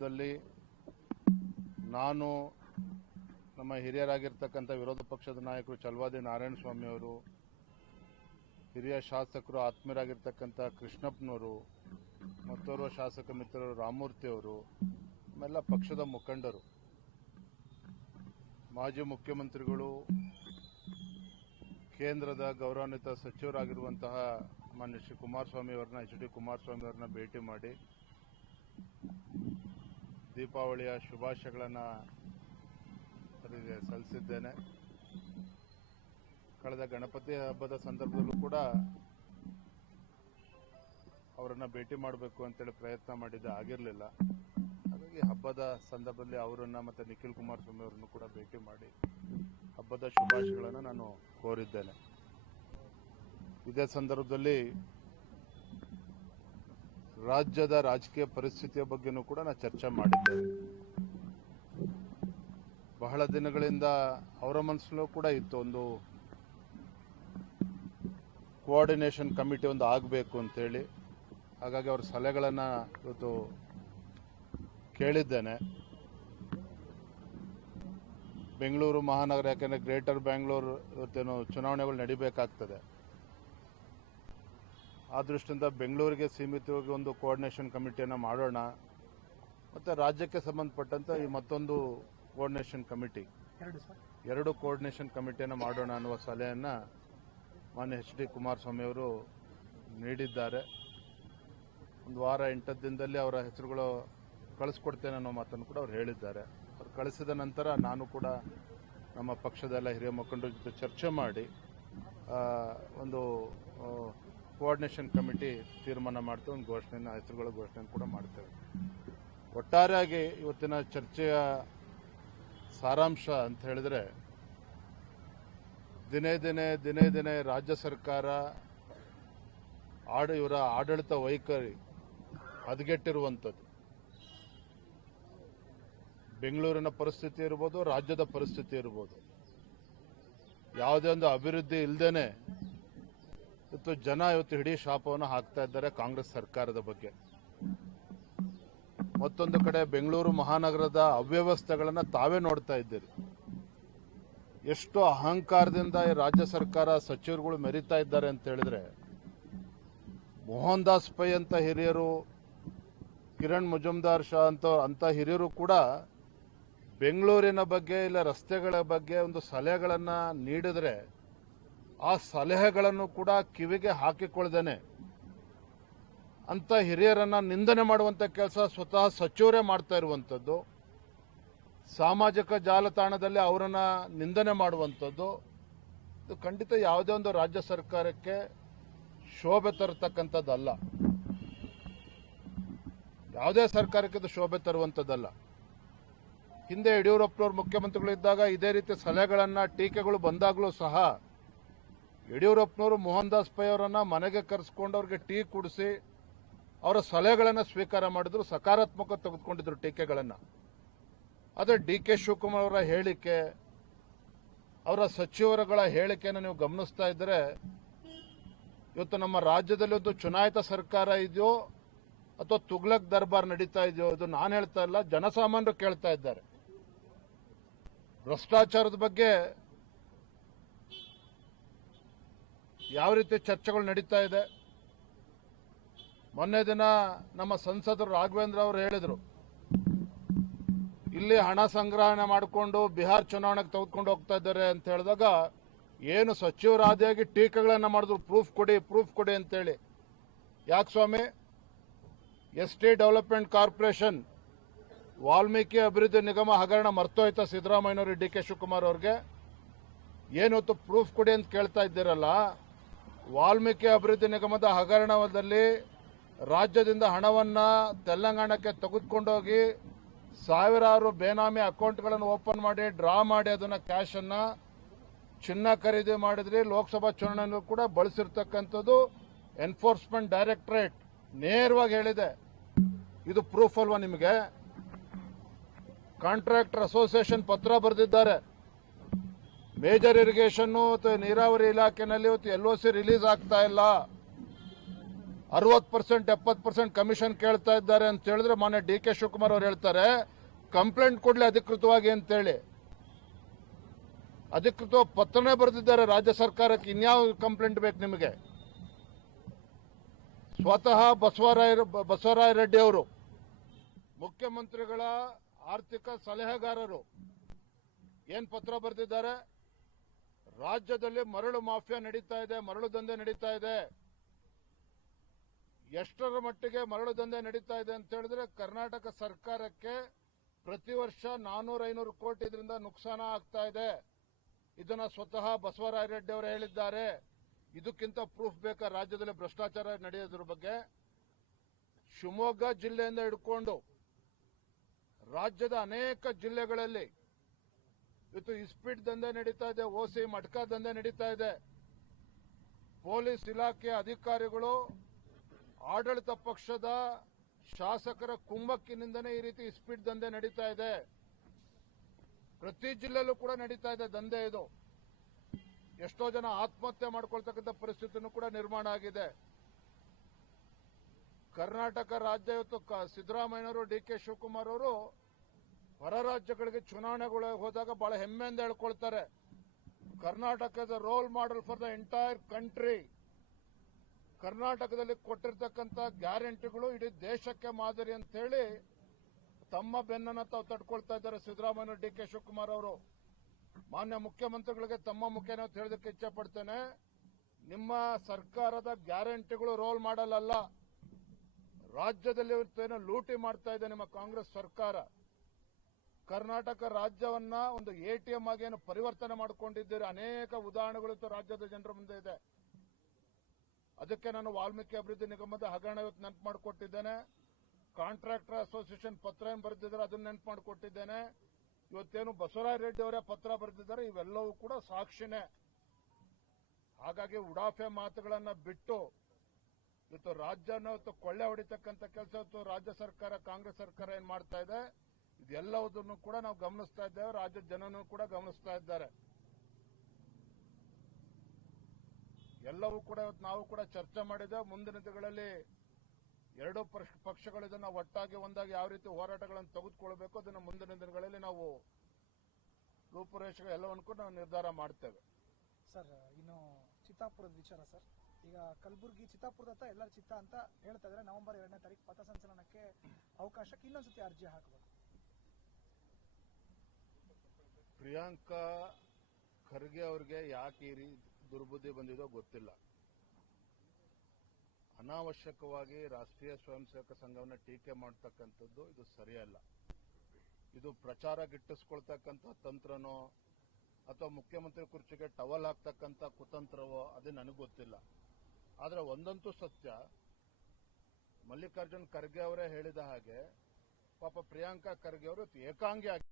ಸಂದರ್ಭದಲ್ಲಿ ನಾನು ನಮ್ಮ ಹಿರಿಯರಾಗಿರ್ತಕ್ಕಂಥ ವಿರೋಧ ಪಕ್ಷದ ನಾಯಕರು ಚಲವಾದಿ ನಾರಾಯಣ ಸ್ವಾಮಿ ಅವರು, ಹಿರಿಯ ಶಾಸಕರು ಆತ್ಮೀಯರಾಗಿರ್ತಕ್ಕಂಥ ಕೃಷ್ಣಪ್ಪನವರು, ಮತ್ತೋರ್ವ ಶಾಸಕ ಮಿತ್ರರು ರಾಮಮೂರ್ತಿ ಅವರು ಪಕ್ಷದ ಮುಖಂಡರು, ಮಾಜಿ ಮುಖ್ಯಮಂತ್ರಿಗಳು, ಕೇಂದ್ರದ ಗೌರವಾನ್ವಿತ ಸಚಿವರಾಗಿರುವಂತಹ ಮಾನ್ಯ ಶ್ರೀ ಕುಮಾರಸ್ವಾಮಿ ಅವರನ್ನ, ಎಚ್ ಡಿ ಕುಮಾರಸ್ವಾಮಿ ಅವರನ್ನ ಭೇಟಿ ಮಾಡಿ ದೀಪಾವಳಿಯ ಶುಭಾಶಯಗಳನ್ನು ಅವರಿಗೆ ಸಲ್ಲಿಸಿದ್ದೇನೆ. ಕಳೆದ ಗಣಪತಿ ಹಬ್ಬದ ಸಂದರ್ಭದಲ್ಲೂ ಕೂಡ ಅವರನ್ನು ಭೇಟಿ ಮಾಡಬೇಕು ಅಂತೇಳಿ ಪ್ರಯತ್ನ ಮಾಡಿದ್ದೆ. ಆಗಿರಲಿಲ್ಲ. ಹಾಗಾಗಿ ಹಬ್ಬದ ಸಂದರ್ಭದಲ್ಲಿ ಅವರನ್ನ ಮತ್ತೆ ನಿಖಿಲ್ ಕುಮಾರಸ್ವಾಮಿ ಅವರನ್ನು ಕೂಡ ಭೇಟಿ ಮಾಡಿ ಹಬ್ಬದ ಶುಭಾಶಯಗಳನ್ನು ನಾನು ಕೋರಿದ್ದೇನೆ. ಇದೇ ಸಂದರ್ಭದಲ್ಲಿ ರಾಜ್ಯದ ರಾಜಕೀಯ ಪರಿಸ್ಥಿತಿಯ ಬಗ್ಗೆನೂ ಕೂಡ ನಾನು ಚರ್ಚೆ ಮಾಡಿದ್ದೆ ಬಹಳ ದಿನಗಳಿಂದ ಅವರ ಮನಸ್ಸಲ್ಲೂ ಕೂಡ ಇತ್ತು ಒಂದು ಕೋಆರ್ಡಿನೇಷನ್ ಕಮಿಟಿ ಒಂದು ಆಗಬೇಕು ಅಂತೇಳಿ. ಹಾಗಾಗಿ ಅವ್ರ ಸಲಹೆಗಳನ್ನು ಇವತ್ತು ಕೇಳಿದ್ದೇನೆ. ಬೆಂಗಳೂರು ಮಹಾನಗರ, ಯಾಕೆಂದರೆ ಗ್ರೇಟರ್ ಬ್ಯಾಂಗ್ಳೂರು ಇವತ್ತೇನು ಚುನಾವಣೆಗಳು ನಡಿಬೇಕಾಗ್ತದೆ. ಆ ದೃಷ್ಟಿಯಿಂದ ಬೆಂಗಳೂರಿಗೆ ಸೀಮಿತವಾಗಿ ಒಂದು ಕೋಆರ್ಡಿನೇಷನ್ ಕಮಿಟಿಯನ್ನು ಮಾಡೋಣ. ಮತ್ತು ರಾಜ್ಯಕ್ಕೆ ಸಂಬಂಧಪಟ್ಟಂತೆ ಈ ಮತ್ತೊಂದು ಕೋಆರ್ಡಿನೇಷನ್ ಕಮಿಟಿ ಎರಡು ಕೋಆರ್ಡಿನೇಷನ್ ಕಮಿಟಿಯನ್ನು ಮಾಡೋಣ ಅನ್ನುವ ಸಲಹೆಯನ್ನು ಮಾನ್ಯ ಎಚ್ ಡಿ ಕುಮಾರಸ್ವಾಮಿ ಅವರು ನೀಡಿದ್ದಾರೆ. ಒಂದು ವಾರ ಎಂಟತ್ತು ದಿನದಲ್ಲಿ ಅವರ ಹೆಸರುಗಳು ಕಳಿಸ್ಕೊಡ್ತೇನೆ ಅನ್ನೋ ಮಾತನ್ನು ಕೂಡ ಅವ್ರು ಹೇಳಿದ್ದಾರೆ. ಅವ್ರು ಕಳಿಸಿದ ನಂತರ ನಾನು ಕೂಡ ನಮ್ಮ ಪಕ್ಷದ ಎಲ್ಲ ಹಿರಿಯ ಮುಖಂಡರ ಜೊತೆ ಚರ್ಚೆ ಮಾಡಿ ಒಂದು ಕೋಆರ್ಡಿನೇಷನ್ ಕಮಿಟಿ ತೀರ್ಮಾನ ಮಾಡ್ತೇವೆ, ಒಂದು ಘೋಷಣೆಯನ್ನು ಹೆಸರುಗಳ ಘೋಷಣೆಯನ್ನು ಕೂಡ ಮಾಡ್ತೇವೆ. ಒಟ್ಟಾರೆಯಾಗಿ ಇವತ್ತಿನ ಚರ್ಚೆಯ ಸಾರಾಂಶ ಅಂತ ಹೇಳಿದ್ರೆ, ದಿನೇ ದಿನೇ ದಿನೇ ದಿನೇ ರಾಜ್ಯ ಸರ್ಕಾರ ಆಡ, ಇವರ ಆಡಳಿತ ವೈಖರಿ ಹದಗೆಟ್ಟಿರುವಂಥದ್ದು. ಬೆಂಗಳೂರಿನ ಪರಿಸ್ಥಿತಿ ಇರ್ಬೋದು, ರಾಜ್ಯದ ಪರಿಸ್ಥಿತಿ ಇರ್ಬೋದು. ಯಾವುದೇ ಒಂದು ಅಭಿವೃದ್ಧಿ ಇಲ್ಲದೇನೆ ಇವತ್ತು ಜನ ಇವತ್ತು ಇಡೀ ಶಾಪವನ್ನು ಹಾಕ್ತಾ ಇದ್ದಾರೆ ಕಾಂಗ್ರೆಸ್ ಸರ್ಕಾರದ ಬಗ್ಗೆ. ಮತ್ತೊಂದು ಕಡೆ ಬೆಂಗಳೂರು ಮಹಾನಗರದ ಅವ್ಯವಸ್ಥೆಗಳನ್ನು ತಾವೇ ನೋಡ್ತಾ ಇದ್ದೀರಿ. ಎಷ್ಟು ಅಹಂಕಾರದಿಂದ ಈ ರಾಜ್ಯ ಸರ್ಕಾರ ಸಚಿವರುಗಳು ಮೆರಿತಾ ಇದ್ದಾರೆ ಅಂತ ಹೇಳಿದ್ರೆ ಮೋಹನ್ ದಾಸ್ ಪೈ ಅಂತ ಹಿರಿಯರು, ಕಿರಣ್ ಮುಜುಮ್ದಾರ್ ಶಾ ಅಂತ ಅಂತ ಹಿರಿಯರು ಕೂಡ ಬೆಂಗಳೂರಿನ ಬಗ್ಗೆ ಇಲ್ಲ ರಸ್ತೆಗಳ ಬಗ್ಗೆ ಒಂದು ಸಲಹೆಗಳನ್ನು ನೀಡಿದ್ರೆ ಆ ಸಲಹೆಗಳನ್ನು ಕೂಡ ಕಿವಿಗೆ ಹಾಕಿಕೊಳ್ಳದೇನೆ. ಅಂತ ಹಿರಿಯರನ್ನ ನಿಂದನೆ ಮಾಡುವಂತ ಕೆಲಸ ಸ್ವತಃ ಸಚಿವರೇ ಮಾಡ್ತಾ ಇರುವಂಥದ್ದು ಸಾಮಾಜಿಕ ಜಾಲತಾಣದಲ್ಲಿ ಅವರನ್ನು ನಿಂದನೆ ಮಾಡುವಂಥದ್ದು ಇದು ಖಂಡಿತ ಯಾವುದೇ ಒಂದು ರಾಜ್ಯ ಸರ್ಕಾರಕ್ಕೆ ಶೋಭೆ ತರತಕ್ಕಂಥದ್ದಲ್ಲ. ಯಾವುದೇ ಸರ್ಕಾರಕ್ಕೆ ಇದು ಶೋಭೆ ತರುವಂಥದ್ದಲ್ಲ ಹಿಂದೆ ಯಡಿಯೂರಪ್ಪನವರು ಮುಖ್ಯಮಂತ್ರಿಗಳು ಇದ್ದಾಗ ಇದೇ ರೀತಿ ಸಲಹೆಗಳನ್ನು, ಟೀಕೆಗಳು ಬಂದಾಗಲೂ ಸಹ ಯಡಿಯೂರಪ್ಪನವರು ಮೋಹನ್ ದಾಸ್ ಪೈ ಅವರನ್ನ ಮನೆಗೆ ಕರೆಸ್ಕೊಂಡು ಅವ್ರಿಗೆ ಟೀ ಕುಡಿಸಿ ಅವರ ಸಲಹೆಗಳನ್ನು ಸ್ವೀಕಾರ ಮಾಡಿದ್ರು, ಸಕಾರಾತ್ಮಕ ತೆಗೆದುಕೊಂಡಿದ್ರು ಟೀಕೆಗಳನ್ನು. ಆದರೆ ಡಿ ಕೆ ಶಿವಕುಮಾರ್ ಅವರ ಹೇಳಿಕೆ, ಅವರ ಸಚಿವರುಗಳ ಹೇಳಿಕೆಯನ್ನು ನೀವು ಗಮನಿಸ್ತಾ ಇದ್ದರೆ ಇವತ್ತು ನಮ್ಮ ರಾಜ್ಯದಲ್ಲಿ ಒಂದು ಚುನಾಯಿತ ಸರ್ಕಾರ ಇದೆಯೋ ಅಥವಾ ತುಗ್ಲಕ್ ದರ್ಬಾರ್ ನಡೀತಾ ಇದೆಯೋ ಇದು ನಾನು ಹೇಳ್ತಾ ಇಲ್ಲ ಜನಸಾಮಾನ್ಯರು ಕೇಳ್ತಾ ಇದ್ದಾರೆ. ಭ್ರಷ್ಟಾಚಾರದ ಬಗ್ಗೆ ಯಾವ ರೀತಿ ಚರ್ಚೆಗಳು ನಡೀತಾ ಇದೆ? ಮೊನ್ನೆ ದಿನ ನಮ್ಮ ಸಂಸದರು ರಾಘವೇಂದ್ರ ಅವರು ಹೇಳಿದರು, ಇಲ್ಲಿ ಹಣ ಸಂಗ್ರಹಣೆ ಮಾಡಿಕೊಂಡು ಬಿಹಾರ್ ಚುನಾವಣೆಗೆ ತೆಗೆದುಕೊಂಡು ಹೋಗ್ತಾ ಇದ್ದಾರೆ ಅಂತ ಹೇಳಿದಾಗ, ಏನು ಸಚಿವರಾದಿಯಾಗಿ ಟೀಕೆಗಳನ್ನು ಮಾಡಿದ್ರು ಪ್ರೂಫ್ ಕೊಡಿ ಪ್ರೂಫ್ ಕೊಡಿ ಅಂತೇಳಿ. ಯಾಕೆ ಸ್ವಾಮಿ? S T development corporation, Valmiki ಅಭಿವೃದ್ಧಿ ನಿಗಮ ಹಗರಣ ಮರ್ತೋಯ್ತಾ ಸಿದ್ದರಾಮಯ್ಯನವರು ಡಿ ಕೆ ಶಿವಕುಮಾರ್ ಅವ್ರಿಗೆ ಏನೊತ್ತು ಪ್ರೂಫ್ ಕೊಡಿ ಅಂತ ಕೇಳ್ತಾ ಇದ್ದೀರಲ್ಲ ವಾಲ್ಮೀಕಿ ಅಭಿವೃದ್ಧಿ ನಿಗಮದ ಹಗರಣದಲ್ಲಿ ರಾಜ್ಯದಿಂದ ಹಣವನ್ನು ತೆಲಂಗಾಣಕ್ಕೆ ತೆಗೆದುಕೊಂಡೋಗಿ ಸಾವಿರಾರು ಬೇನಾಮಿ ಅಕೌಂಟ್ಗಳನ್ನು ಓಪನ್ ಮಾಡಿ, ಡ್ರಾ ಮಾಡಿ ಅದನ್ನ ಕ್ಯಾಶ್ ಅನ್ನ ಚಿನ್ನ ಖರೀದಿ ಮಾಡಿದ್ರಿ. ಲೋಕಸಭಾ ಚುನಾವಣೆಯಲ್ಲೂ ಕೂಡ ಬಳಸಿರ್ತಕ್ಕಂಥದ್ದು ಎನ್ಫೋರ್ಸ್ಮೆಂಟ್ ಡೈರೆಕ್ಟರೇಟ್ ನೇರವಾಗಿ ಹೇಳಿದೆ. ಇದು ಪ್ರೂಫ್ ಅಲ್ವಾ ನಿಮಗೆ? ಕಾಂಟ್ರಾಕ್ಟರ್ ಅಸೋಸಿಯೇಷನ್ ಪತ್ರ ಬರೆದಿದ್ದಾರೆ. ಮೇಜರ್ ಇರಿಗೇಷನ್ ನೀರಾವರಿ ಇಲಾಖೆನಲ್ಲಿ ಇವತ್ತು ಎಲ್ ಒ ಸಿ ರಿಲೀಸ್ ಆಗ್ತಾ ಇಲ್ಲ. ಅರವತ್ತು ಪರ್ಸೆಂಟ್ ಎಪ್ಪತ್ತು ಪರ್ಸೆಂಟ್ ಕಮಿಷನ್ ಕೇಳ್ತಾ ಇದ್ದಾರೆ ಅಂತ ಹೇಳಿದ್ರೆ ಮಾನ್ಯ ಡಿ ಕೆ ಶಿವಕುಮಾರ್ ಅವರು ಹೇಳ್ತಾರೆ. ಕಂಪ್ಲೇಂಟ್ ಕೊಡಲಿ ಅಧಿಕೃತವಾಗಿ ಅಂತೇಳಿ. ಅಧಿಕೃತ ಪತ್ರನೇ ಬರೆದಿದ್ದಾರೆ. ರಾಜ್ಯ ಸರ್ಕಾರಕ್ಕೆ ಇನ್ಯಾವ ಕಂಪ್ಲೇಂಟ್ ಬೇಕು ನಿಮಗೆ? ಸ್ವತಃ ಬಸವರಾಯ ಬಸವರಾಯ ರೆಡ್ಡಿ ಅವರು, ಮುಖ್ಯಮಂತ್ರಿಗಳ ಆರ್ಥಿಕ ಸಲಹೆಗಾರರು, ಏನ್ ಪತ್ರ ಬರೆದಿದ್ದಾರೆ? ರಾಜ್ಯದಲ್ಲಿ ಮರಳು ಮಾಫಿಯಾ ನಡೀತಾ ಇದೆ, ಮರಳು ದಂಧೆ ನಡೀತಾ ಇದೆ. ಎಷ್ಟರ ಮಟ್ಟಿಗೆ ಮರಳು ದಂಧೆ ನಡೀತಾ ಇದೆ ಅಂತ ಹೇಳಿದ್ರೆ ಕರ್ನಾಟಕ ಸರ್ಕಾರಕ್ಕೆ ಪ್ರತಿ ವರ್ಷ ನಾನೂರ ಐನೂರು ಕೋಟಿ ಇದರಿಂದ ನುಕ್ಸಾನ ಆಗ್ತಾ ಇದೆ. ಇದನ್ನ ಸ್ವತಃ ಬಸವರಾಯ ರೆಡ್ಡಿ ಅವರು ಹೇಳಿದ್ದಾರೆ. ಇದಕ್ಕಿಂತ ಪ್ರೂಫ್ ಬೇಕಾ ರಾಜ್ಯದಲ್ಲಿ ಭ್ರಷ್ಟಾಚಾರ ನಡೆಯೋದ್ರ ಬಗ್ಗೆ? ಶಿವಮೊಗ್ಗ ಜಿಲ್ಲೆಯಿಂದ ಹಿಡ್ಕೊಂಡು ರಾಜ್ಯದ ಅನೇಕ ಜಿಲ್ಲೆಗಳಲ್ಲಿ ಇವತ್ತು ಇಸ್ಪೀಟ್ ದಂಧೆ ನಡೀತಾ ಇದೆ, ಓಸಿ ಮಟ್ಕ ದಂಧೆ ನಡೀತಾ ಇದೆ. ಪೊಲೀಸ್ ಇಲಾಖೆ ಅಧಿಕಾರಿಗಳು, ಆಡಳಿತ ಪಕ್ಷದ ಶಾಸಕರ ಕುಮ್ಮಕ್ಕಿನಿಂದನೇ ಈ ರೀತಿ ಇಸ್ಪೀಟ್ ದಂಧೆ ನಡೀತಾ ಇದೆ. ಪ್ರತಿ ಜಿಲ್ಲೆಯಲ್ಲೂ ಕೂಡ ನಡೀತಾ ಇದೆ ದಂಧೆ ಇದು. ಎಷ್ಟೋ ಜನ ಆತ್ಮಹತ್ಯೆ ಮಾಡ್ಕೊಳ್ತಕ್ಕಂಥ ಪರಿಸ್ಥಿತಿನೂ ಕೂಡ ನಿರ್ಮಾಣ ಆಗಿದೆ. ಕರ್ನಾಟಕ ರಾಜ್ಯ ಇವತ್ತು ಸಿದ್ದರಾಮಯ್ಯನವರು, ಡಿ ಕೆ ಶಿವಕುಮಾರ್ ಅವರು ಹೊರ ರಾಜ್ಯಗಳಿಗೆ ಚುನಾವಣೆಗಳು ಹೋದಾಗ ಬಹಳ ಹೆಮ್ಮೆಯಿಂದ ಹೇಳ್ಕೊಳ್ತಾರೆ. ಕರ್ನಾಟಕದ role model for the entire country ಕರ್ನಾಟಕದಲ್ಲಿ ಕೊಟ್ಟಿರ್ತಕ್ಕಂಥ ಗ್ಯಾರಂಟಿಗಳು ಇಡೀ ದೇಶಕ್ಕೆ ಮಾದರಿ ಅಂತ ಹೇಳಿ ತಮ್ಮ ಬೆನ್ನನ್ನು ತಾವು ತಡ್ಕೊಳ್ತಾ ಇದ್ದಾರೆ ಸಿದ್ದರಾಮಯ್ಯ ಡಿ ಕೆ ಶಿವಕುಮಾರ್ ಅವರು. ಮಾನ್ಯ ಮುಖ್ಯಮಂತ್ರಿಗಳಿಗೆ ತಮ್ಮ ಮುಖ್ಯನ ಅಂತ ಹೇಳೋದಕ್ಕೆ ಇಚ್ಛೆ ಪಡ್ತೇನೆ. ನಿಮ್ಮ ಸರ್ಕಾರದ ಗ್ಯಾರಂಟಿಗಳು ರೋಲ್ ಮಾಡಲ್ ಅಲ್ಲ. ರಾಜ್ಯದಲ್ಲಿ ಇವತ್ತೇನೋ ಲೂಟಿ ಮಾಡ್ತಾ ಇದೆ ನಿಮ್ಮ ಕಾಂಗ್ರೆಸ್ ಸರ್ಕಾರ. ಕರ್ನಾಟಕ ರಾಜ್ಯವನ್ನ ಒಂದು ಎಟಿಎಂ ಆಗಿ ಏನು ಪರಿವರ್ತನೆ ಮಾಡಿಕೊಂಡಿದ್ದೀರಿ? ಅನೇಕ ಉದಾಹರಣೆಗಳು ರಾಜ್ಯದ ಜನರ ಮುಂದೆ ಇದೆ. ಅದಕ್ಕೆ ನಾನು ವಾಲ್ಮೀಕಿ ಅಭಿವೃದ್ಧಿ ನಿಗಮದ ಹಗರಣ ಇವತ್ತು ನೆನಪು ಮಾಡಿಕೊಟ್ಟಿದ್ದೇನೆ. ಕಾಂಟ್ರಾಕ್ಟರ್ ಅಸೋಸಿಯೇಷನ್ ಪತ್ರ ಏನು ಬರೆದಿದ್ದಾರೆ ಅದನ್ನ ನೆನಪು ಮಾಡಿಕೊಟ್ಟಿದ್ದೇನೆ. ಇವತ್ತೇನು ಬಸವರಾಯ ರೆಡ್ಡಿ ಅವರೇ ಪತ್ರ ಬರೆದಿದ್ದಾರೆ, ಇವೆಲ್ಲವೂ ಕೂಡ ಸಾಕ್ಷಿನೇ. ಹಾಗಾಗಿ ಉಡಾಫೆ ಮಾತುಗಳನ್ನು ಬಿಟ್ಟು ಇವತ್ತು ರಾಜ್ಯನ ಇವತ್ತು ಕೊಳ್ಳೆ ಹೊಡಿತಕ್ಕಂಥ ಕೆಲಸ ಇವತ್ತು ರಾಜ್ಯ ಸರ್ಕಾರ, ಕಾಂಗ್ರೆಸ್ ಸರ್ಕಾರ ಏನ್ ಮಾಡ್ತಾ ಇದೆ? ಇದೆಲ್ಲವುದನ್ನು ಕೂಡ ನಾವು ಗಮನಿಸ್ತಾ ಇದ್ದೇವೆ, ರಾಜ್ಯದ ಜನನೂ ಕೂಡ ಗಮನಿಸ್ತಾ ಇದ್ದಾರೆ. ಎಲ್ಲವೂ ಕೂಡ ಇವತ್ತು ನಾವು ಕೂಡ ಚರ್ಚೆ ಮಾಡಿದ. ಮುಂದಿನ ದಿನಗಳಲ್ಲಿ ಎರಡೂ ಪಕ್ಷ- ಪಕ್ಷಗಳು ಇದನ್ನ ಒಟ್ಟಾಗಿ ಒಂದಾಗಿ ಯಾವ ರೀತಿ ಹೋರಾಟಗಳನ್ನು ತೆಗೆದುಕೊಳ್ಬೇಕು, ಅದನ್ನು ಮುಂದಿನ ದಿನಗಳಲ್ಲಿ ನಾವು ರೂಪುರೇಷೆಗಳು ಎಲ್ಲವನ್ನು ಕೂಡ ನಾವು ನಿರ್ಧಾರ ಮಾಡ್ತೇವೆ. ಸರ್, ಇನ್ನು ಚಿತ್ತಾಪುರದ ವಿಚಾರ ಸರ್. ಈಗ ಕಲಬುರಗಿ ಚಿತ್ತಾಪುರದತ್ತ ಎಲ್ಲರ ಚಿತ್ತ ಅಂತ ಹೇಳ್ತಾ ಇದ್ದಾರೆ. ನವೆಂಬರ್ ಎರಡನೇ ತಾರೀಕು ಪಥಸಂಚಲನಕ್ಕೆ ಅವಕಾಶಕ್ಕೆ ಇನ್ನೊಂದ್ಸತಿ ಅರ್ಜಿ ಹಾಕಬೇಕು. ಪ್ರಿಯಾಂಕಾ ಖರ್ಗೆ ಅವರಿಗೆ ಯಾಕೆ ಈ ದುರ್ಬುದ್ಧಿ ಬಂದಿದೋ ಗೊತ್ತಿಲ್ಲ. ಅನಾವಶ್ಯಕವಾಗಿ ರಾಷ್ಟ್ರೀಯ ಸ್ವಯಂ ಸೇವಕ ಸಂಘವನ್ನ ಟೀಕೆ ಮಾಡ್ತಕ್ಕಂಥದ್ದು ಇದು ಸರಿಯಲ್ಲ. ಇದು ಪ್ರಚಾರ ಗಿಟ್ಟಿಸ್ಕೊಳ್ತಕ್ಕಂಥ ತಂತ್ರನೋ ಅಥವಾ ಮುಖ್ಯಮಂತ್ರಿ ಕುರ್ಚಿಗೆ ಟವಲ್ ಹಾಕ್ತಕ್ಕಂಥ ಕುತಂತ್ರವೋ ಅದು ನನಗೆ ಗೊತ್ತಿಲ್ಲ. ಆದರೆ ಒಂದಂತೂ ಸತ್ಯ, ಮಲ್ಲಿಕಾರ್ಜುನ್ ಖರ್ಗೆ ಅವರೇ ಹೇಳಿದ ಹಾಗೆ ಪಾಪ ಪ್ರಿಯಾಂಕಾ ಖರ್ಗೆ ಅವರು ಏಕಾಂಗಿ ಆಗಿ